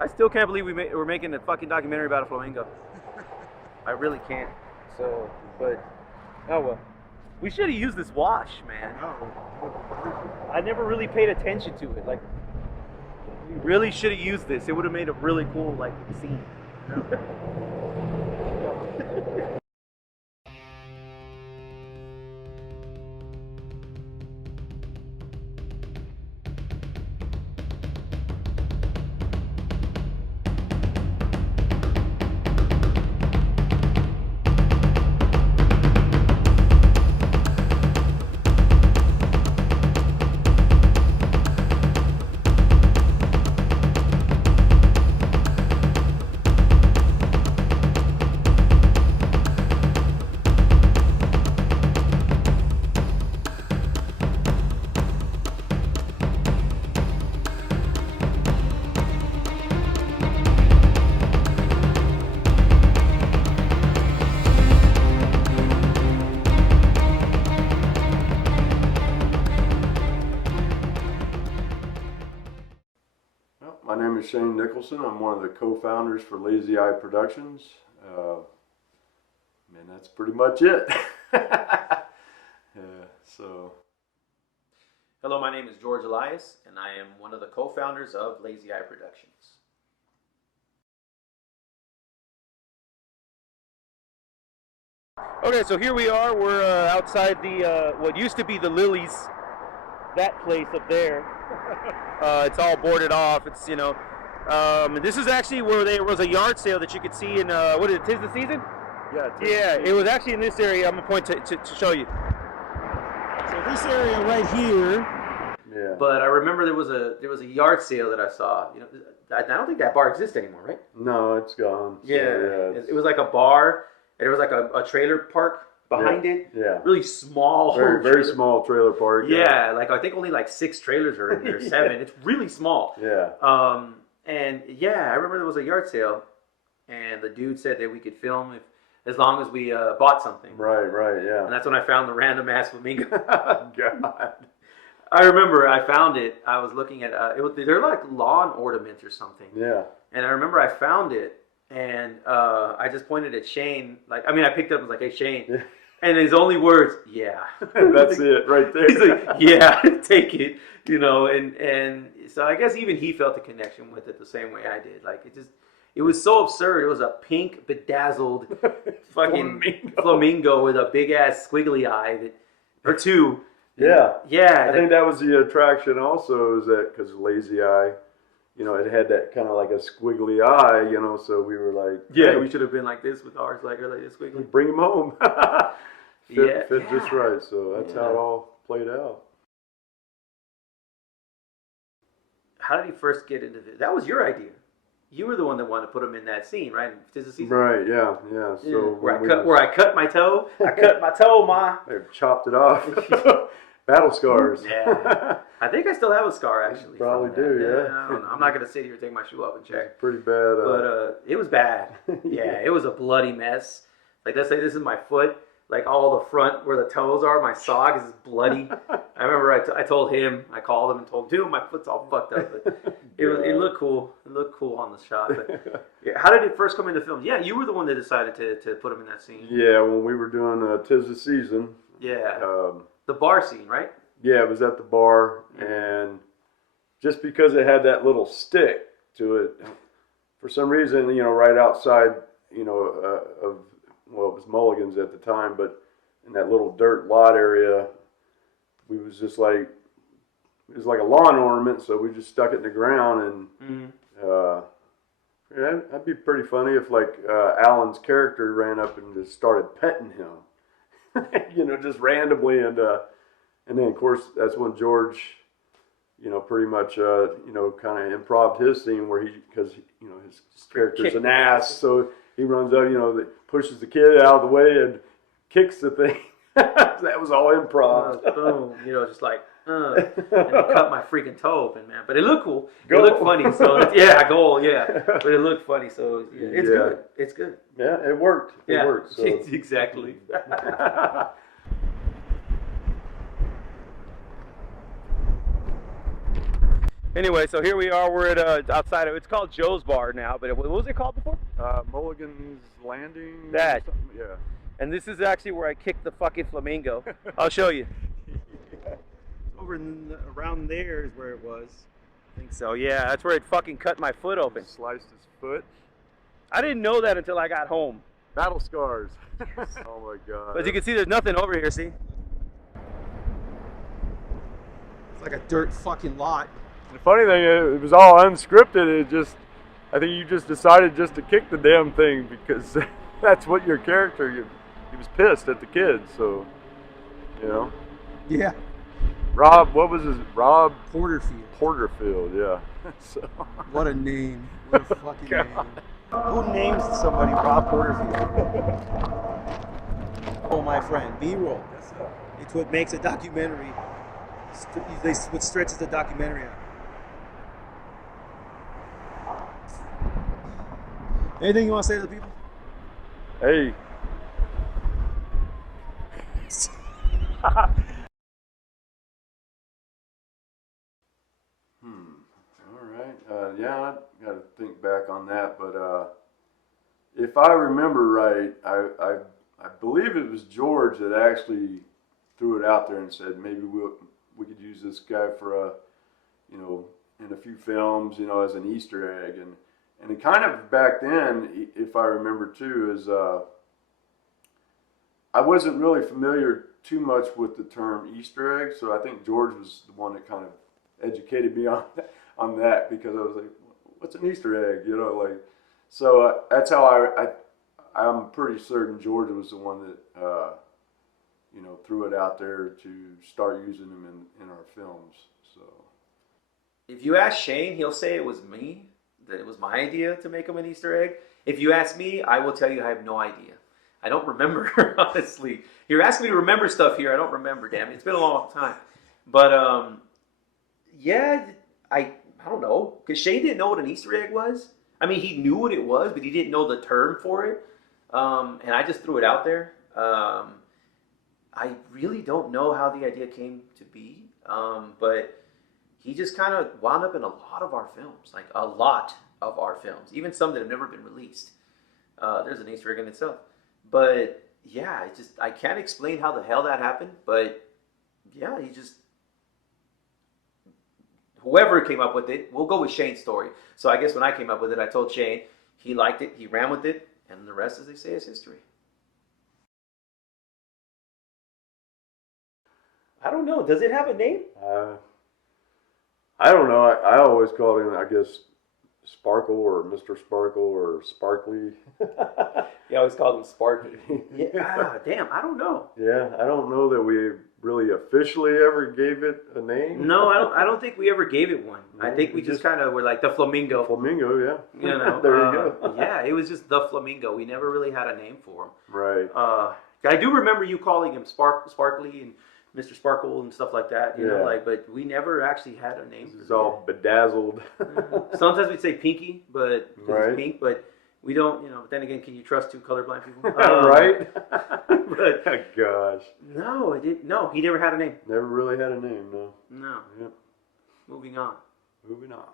I still can't believe we're making a fucking documentary about a flamingo. I really can't. So, but oh well. We should have used this wash, man. I never really paid attention to it. Like, we really should have used this. It would have made a really cool like scene. My name is Shane Nicholson. I'm one of the co-founders for leyzeyeproductions. Man, that's pretty much it. So. Hello, my name is George Elias, and I am one of the co-founders of leyzeyeproductions. Okay, so here we are. We're outside the what used to be the Lilies, that place up there. It's all boarded off. It's this is actually where there was a yard sale that you could see in what is it? 'Tis the season? Yeah. It was actually in this area. I'm gonna point to show you. So this area right here. Yeah. But I remember there was a yard sale that I saw. I don't think that bar exists anymore, right? No, it's gone. So, It was like a bar, and it was like a trailer park behind it. Yeah. Really small. Very small trailer park. Yeah, like I think only like 6 trailers are in there, 7. It's really small. Yeah. And yeah, I remember there was a yard sale, and the dude said that we could film as long as we bought something. Right, yeah. And that's when I found the random ass flamingo. God. I remember I found it. I was looking at they're like lawn ornaments or something. Yeah. And I remember I found it, and I just pointed at Shane. I picked it up and was like, "Hey, Shane," Yeah. and his only words, "Yeah." That's it right there. He's like, "Yeah, take it," and so I guess even he felt the connection with it the same way I did. Like it was so absurd. It was a pink bedazzled fucking flamingo with a big ass squiggly eye or two. Yeah. Yeah. I think that was the attraction also, is that because Lazy Eye, it had that kind of like a squiggly eye, so we were like, yeah, hey, we should have been like this with ours, like this squiggly. bring him home. Fit Yeah. just right. So that's how it all played out. How did he first get into this? That was your idea. You were the one that wanted to put him in that scene, right? 'Tis the season. Right, yeah. So where I cut my toe. I cut my toe, Ma. They chopped it off. Battle scars. Yeah. I think I still have a scar, actually. Probably from that. do, yeah. I don't know. I'm not going to sit here and take my shoe off and check. Pretty bad. But it was bad. Yeah, it was a bloody mess. Like, let's say this is my foot. Like, all the front where the toes are, my sock is bloody. I remember I told him, I called him and told him, dude, my foot's all fucked up. But it looked cool. It looked cool on the shot. But yeah, how did it first come into film? Yeah, you were the one that decided to put him in that scene. Yeah, when we were doing 'Tis the Season. Yeah. The bar scene, right? Yeah, it was at the bar, and just because it had that little stick to it, for some reason, right outside, it was Mulligan's at the time, but in that little dirt lot area, we was just like, it was like a lawn ornament, so we just stuck it in the ground, and yeah, that'd be pretty funny if like Alan's character ran up and just started petting him, just randomly, and then of course that's when George, pretty much, kind of improv his scene where because his character's an ass, so he runs out, pushes the kid out of the way and kicks the thing. That was all improv. Boom, just like, and it cut my freaking toe open, man. But it looked cool. It looked funny. So goal, yeah. But it looked funny. So yeah, it's good. It's good. Yeah, it worked. It worked. So. Exactly. Anyway, so here we are. We're at outside of, it's called Joe's Bar now, but what was it called before? Mulligan's Landing. That. Yeah. And this is actually where I kicked the fucking flamingo. I'll show you. Yeah. Around there is where it was. I think so. Yeah, that's where it fucking cut my foot open. Sliced his foot. I didn't know that until I got home. Battle scars. Oh my god. But as you can see, there's nothing over here. See? It's like a dirt fucking lot. The funny thing is, it was all unscripted. I think you just decided just to kick the damn thing because that's what your character. He was pissed at the kids, so you know. Yeah. Rob, what was his? Rob Porterfield. Porterfield, yeah. So. What a name. What a fucking name. Who names somebody Rob Porterfield? Oh, my friend, B-roll. It's what makes a documentary. What stretches the documentary out. Anything you want to say to the people? Hey. All right. Yeah, I got to think back on that, but if I remember right, I believe it was George that actually threw it out there and said maybe we could use this guy for in a few films, as an Easter egg, and it kind of back then, if I remember too, is I wasn't really familiar too much with the term Easter egg, so I think George was the one that kind of educated me on that because I was like, what's an Easter egg? So that's how I'm pretty certain George was the one that threw it out there to start using them in our films. So if you ask Shane, he'll say it was me, that it was my idea to make him an Easter egg. If you ask me, I will tell you I have no idea. I don't remember, honestly. You're asking me to remember stuff here. I don't remember, damn it. It's been a long time. But, yeah, I don't know. Because Shane didn't know what an Easter egg was. I mean, he knew what it was, but he didn't know the term for it. And I just threw it out there. I really don't know how the idea came to be. But he just kind of wound up in a lot of our films. Like, a lot of our films. Even some that have never been released. There's an Easter egg in itself. But yeah, I can't explain how the hell that happened, but yeah, whoever came up with it, we'll go with Shane's story. So I guess when I came up with it, I told Shane, he liked it, he ran with it, and the rest, as they say, is history. I don't know, does it have a name? I don't know, I always called him, I guess, Sparkle or Mr. Sparkle or Sparkly. You always called him Sparky. Yeah, damn, I don't know. Yeah, I don't know that we really officially ever gave it a name. No, I don't think we ever gave it one. I think we just kind of were like the Flamingo. Flamingo, yeah. There you go. Yeah, it was just the Flamingo. We never really had a name for him. Right. I do remember you calling him Sparkly and Mr. Sparkle and stuff like that. You know, but we never actually had a name. It's all bedazzled. Sometimes we'd say Pinky, but right. It's pink, but we don't, But then again, can you trust two colorblind people? Right. But, oh, gosh. No, I didn't. No, he never had a name. Never really had a name. No. No. Yep. Moving on. Moving on.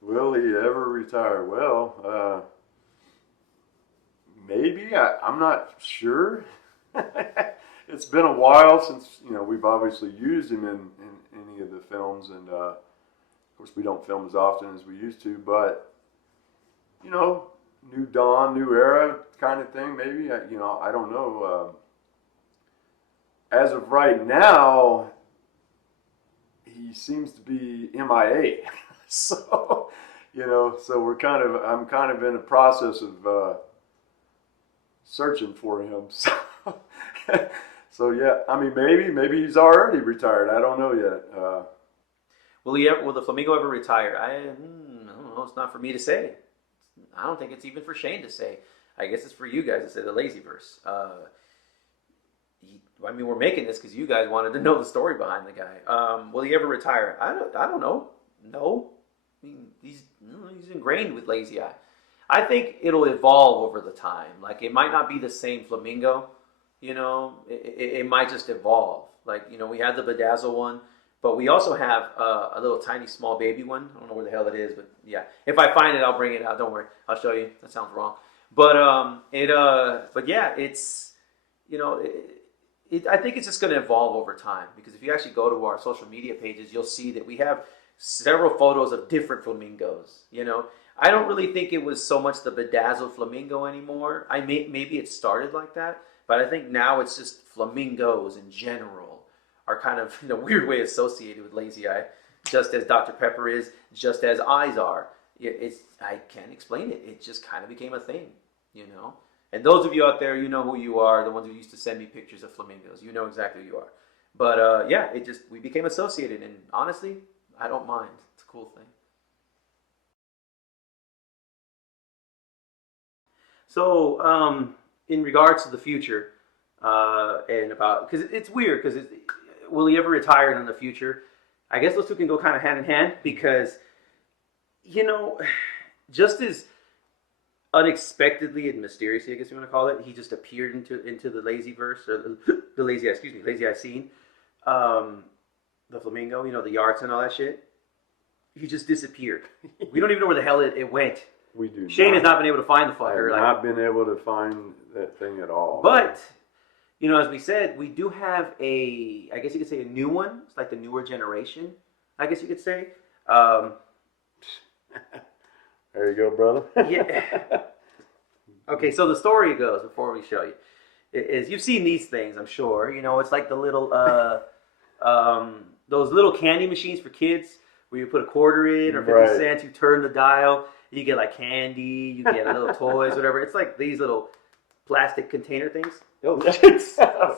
Will he ever retire? Well, maybe. I'm not sure. It's been a while since we've obviously used him in any of the films, and of course we don't film as often as we used to. But new dawn, new era kind of thing. Maybe I don't know. As of right now, he seems to be MIA. So so I'm kind of in a process of searching for him. So yeah, I mean maybe he's already retired. I don't know yet. Will the Flamingo ever retire? I don't know. It's not for me to say. I don't think it's even for Shane to say. I guess it's for you guys to say, the Lazyverse. I mean, we're making this because you guys wanted to know the story behind the guy. Will he ever retire? I don't know. No. I mean, he's ingrained with Lazy Eye. I think it'll evolve over the time. Like, it might not be the same Flamingo. You know, it might just evolve. Like, you know, we had the bedazzle one, but we also have a little tiny small baby one. I don't know where the hell it is, but yeah, if I find it, I'll bring it out. Don't worry, I'll show you. That sounds wrong, but but yeah, it's, you know, I think it's just going to evolve over time, because if you actually go to our social media pages, you'll see that we have several photos of different flamingos. You know, I don't really think it was so much the bedazzled flamingo anymore. Maybe it started like that, but I think now it's just flamingos in general are kind of, in a weird way, associated with Lazy Eye, just as Dr. Pepper is, just as eyes are. I can't explain it. It just kind of became a thing, you know. And those of you out there, you know who you are. The ones who used to send me pictures of flamingos, you know exactly who you are. But yeah, we became associated, and honestly, I don't mind. It's a cool thing. So, in regards to the future, and about, because it's weird, because will he ever retire in the future? I guess those two can go kind of hand in hand, because, you know, just as unexpectedly and mysteriously, I guess you want to call it, he just appeared into the lazy verse, or the lazy eye scene. The flamingo, you know, the yards and all that shit. He just disappeared. We don't even know where the hell it went. We do. Shane has not been able to find the fucker. I have not been able to find that thing at all. But, you know, as we said, we do have I guess you could say, a new one. It's like the newer generation, I guess you could say. There you go, brother. Yeah. Okay, so the story goes, before we show you, is you've seen these things, I'm sure. You know, it's like the little, those little candy machines for kids, where you put a quarter in, or 50 cents, you turn the dial, you get like candy, you get little toys, whatever. It's like these little plastic container things. Oh,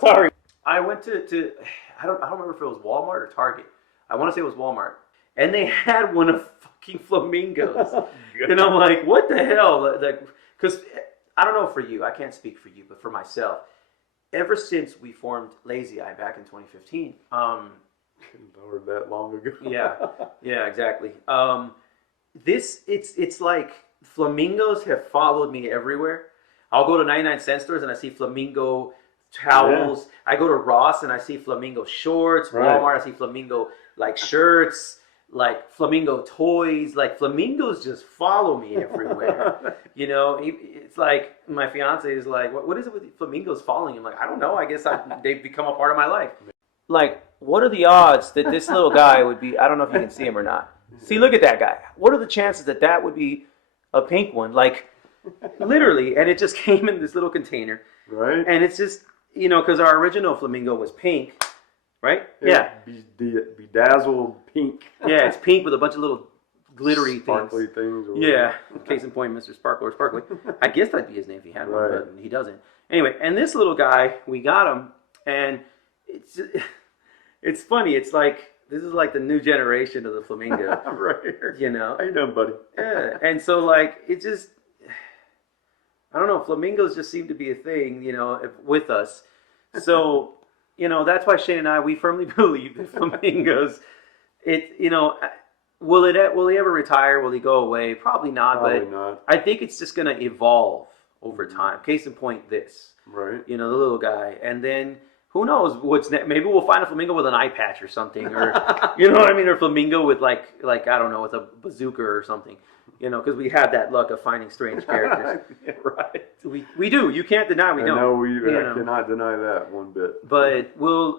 sorry. I went to I don't remember if it was Walmart or Target. I want to say it was Walmart. And they had one of fucking flamingos. And I'm like, what the hell? Because I don't know for you, I can't speak for you, but for myself, ever since we formed Lazy Eye back in 2015, Lord, that long ago. yeah, exactly. It's like flamingos have followed me everywhere. I'll go to 99-cent stores and I see flamingo towels. Yeah. I go to Ross and I see flamingo shorts. Right. Walmart, I see flamingo like shirts, like flamingo toys. Like flamingos just follow me everywhere. You know, it's like my fiance is like, what is it with flamingos following him? Like, I don't know. I guess they've become a part of my life. Like, what are the odds that this little guy would be? I don't know if you can see him or not. See, look at that guy. What are the chances that would be a pink one? Like, literally. And it just came in this little container. Right. And it's just, you know, because our original flamingo was pink, right? Yeah. Bedazzled pink. Yeah, it's pink with a bunch of little glittery sparkly things. Yeah. Case in point, Mr. Sparkler Sparkly. I guess that'd be his name if he had one, but he doesn't. Anyway, and this little guy, we got him, and it's funny. It's like, this is like the new generation of the flamingo. Right. You know? How you doing, buddy? Yeah. And so, like, it just, I don't know, flamingos just seem to be a thing, you know, with us. So, you know, that's why Shane and I, we firmly believe that flamingos, you know, will he ever retire? Will he go away? Probably not. Probably not. I think it's just going to evolve over time. Case in point, this. Right. You know, the little guy. And then, who knows what's next? Maybe we'll find a flamingo with an eye patch or something, or you know what I mean, or a flamingo with like I don't know, with a bazooka or something, you know, because we have that luck of finding strange characters. Yeah, right. We do. You can't deny we don't. No, I cannot deny that one bit. But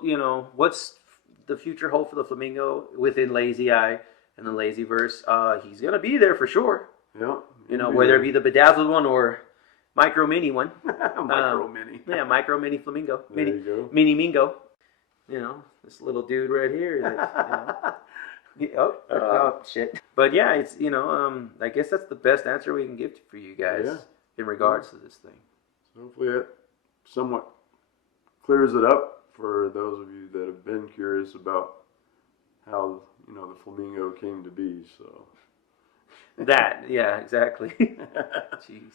you know, what's the future hold for the flamingo within Lazy Eye and the Lazyverse? He's gonna be there for sure. Yeah. You know, whether it be the bedazzled one or micro mini one. Micro mini. Yeah, micro mini flamingo. There you go. Mini mingo. You know, this little dude right here. Oh, shit. But yeah, it's, you know, I guess that's the best answer we can give for you guys in regards to this thing. So hopefully it somewhat clears it up for those of you that have been curious about how, you know, the flamingo came to be. So that, yeah, exactly. Jeez.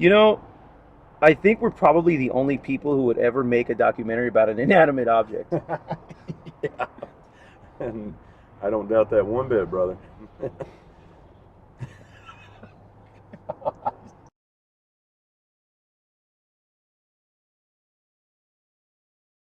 You know, I think we're probably the only people who would ever make a documentary about an inanimate object. Yeah. And I don't doubt that one bit, brother.